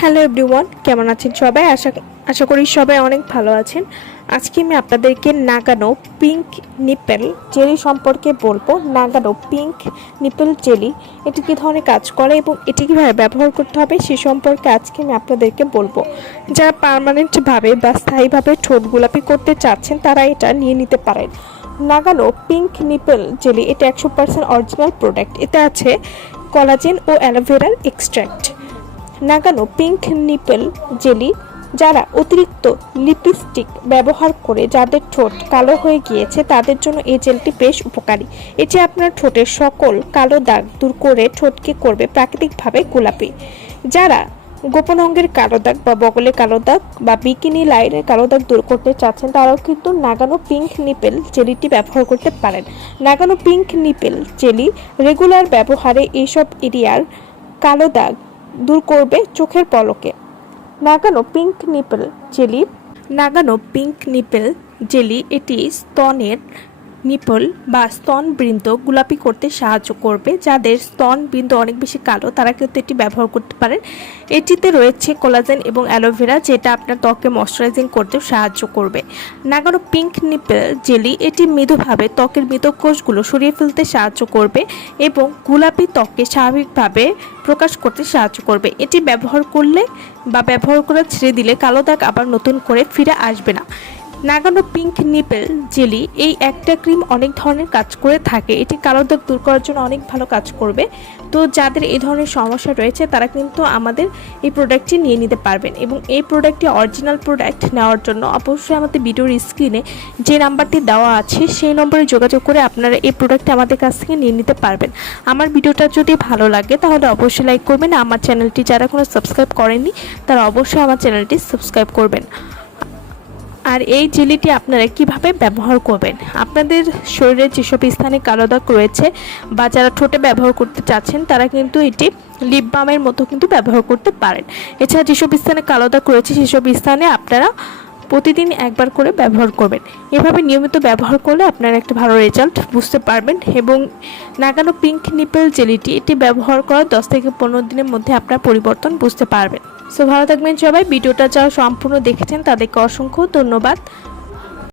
Hello everyone, কেমন আছেন সবাই? আশা করি সবাই অনেক ভালো আছেন। আজকে আমি আপনাদেরকে নাগানো পিঙ্ক নিপেল জেলি সম্পর্কে বলবো। নাগানো পিঙ্ক নিপেল জেলি এটি কী ধরনের কাজ করে এবং এটি কীভাবে ব্যবহার করতে হবে সে সম্পর্কে আজকে আমি আপনাদেরকে বলবো। যারা পার্মানেন্টভাবে বা স্থায়ীভাবে ঠোঁট গোলাপি করতে চাচ্ছেন তারা এটা নিয়ে নিতে পারেন। নাগানো পিঙ্ক নিপেল জেলি এটা 100% অরিজিনাল প্রোডাক্ট। এতে আছে কলাজেন ও অ্যালোভেরার এক্সট্র্যাক্ট। নাগানো পিঙ্ক নিপেল জেলি যারা অতিরিক্ত লিপস্টিক ব্যবহার করে যাদের ঠোঁট কালো হয়ে গিয়েছে তাদের জন্য এই জেলটি বেশ উপকারী। এটি আপনার ঠোঁটের সকল কালো দাগ দূর করে ঠোঁটকে করবে প্রাকৃতিকভাবে গোলাপি। যারা গোপন অঙ্গের কালো দাগ বা বগলে কালো দাগ বা বিকিনি লাইনের কালো দাগ দূর করতে চাচ্ছেন তারাও কিন্তু নাগানো পিঙ্ক নিপেল জেলিটি ব্যবহার করতে পারেন। নাগানো পিঙ্ক নিপেল জেলি রেগুলার ব্যবহারে এইসব এরিয়ার কালো দাগ দূর করবে চোখের পলকে। নাগানো পিঙ্ক নিপেল জেলি এটি স্তনের নিপল বা স্তনবৃন্দ গোলাপি করতে সাহায্য করবে। যাদের স্তনবৃন্দ অনেক বেশি কালো তারা কিন্তু এটি ব্যবহার করতে পারেন। এটিতে রয়েছে কোলাজেন এবং অ্যালোভেরা যেটা আপনার ত্বকে ময়শ্চারাইজিং করতেও সাহায্য করবে। নাগানো পিঙ্ক নিপেল জেলি এটি মৃদুভাবে ত্বকের মৃত কোষগুলো সরিয়ে ফেলতে সাহায্য করবে এবং গোলাপি ত্বককে স্বাভাবিকভাবে প্রকাশ করতে সাহায্য করবে। এটি ব্যবহার করে ছেড়ে দিলে কালো দাগ আবার নতুন করে ফিরে আসবে না। নাগানো পিঙ্ক নিপেল জেলি এই একটা ক্রিম অনেক ধরনের কাজ করে থাকে। এটি কালো দাগ দূর করার জন্য অনেক ভালো কাজ করবে। তো যাদের এই ধরনের সমস্যা রয়েছে তারা কিন্তু আমাদের এই প্রোডাক্টটি নিয়ে নিতে পারবেন এবং এই প্রোডাক্টটি অরিজিনাল প্রোডাক্ট নেওয়ার জন্য অবশ্যই আমাদের ভিডিওর স্ক্রিনে যে নাম্বারটি দেওয়া আছে সেই নম্বরে যোগাযোগ করে আপনারা এই প্রোডাক্টটি আমাদের কাছ থেকে নিয়ে নিতে পারবেন। আমার ভিডিওটা যদি ভালো লাগে তাহলে অবশ্যই লাইক করবেন। আমার চ্যানেলটি যারা এখনো সাবস্ক্রাইব করেননি তারা অবশ্যই আমার চ্যানেলটি সাবস্ক্রাইব করবেন। আর এই জেলিটি আপনারা কিভাবে ব্যবহার করবেন? আপনাদের শরীরের যেসব স্থানে কালো দাগ রয়েছে বা যারা ঠোঁটে ব্যবহার করতে চাচ্ছেন তারা কিন্তু এটি লিপ বামের মতো কিন্তু ব্যবহার করতে পারেন। এছাড়া যেসব স্থানে কালো দাগ রয়েছে সেসব স্থানে আপনারা প্রতিদিন একবার করে ব্যবহার করবেন। এভাবে নিয়মিত ব্যবহার করলে আপনারা একটা ভালো রেজাল্ট বুঝতে পারবেন এবং নাগানো পিঙ্ক নিপেল জেলিটি এটি ব্যবহার করার 10 থেকে 15 দিনের মধ্যে আপনারা পরিবর্তন বুঝতে পারবেন। সো ভালো থাকবেন সবাই। ভিডিওটা যারা সম্পূর্ণ দেখেছেন তাদেরকে অসংখ্য ধন্যবাদ।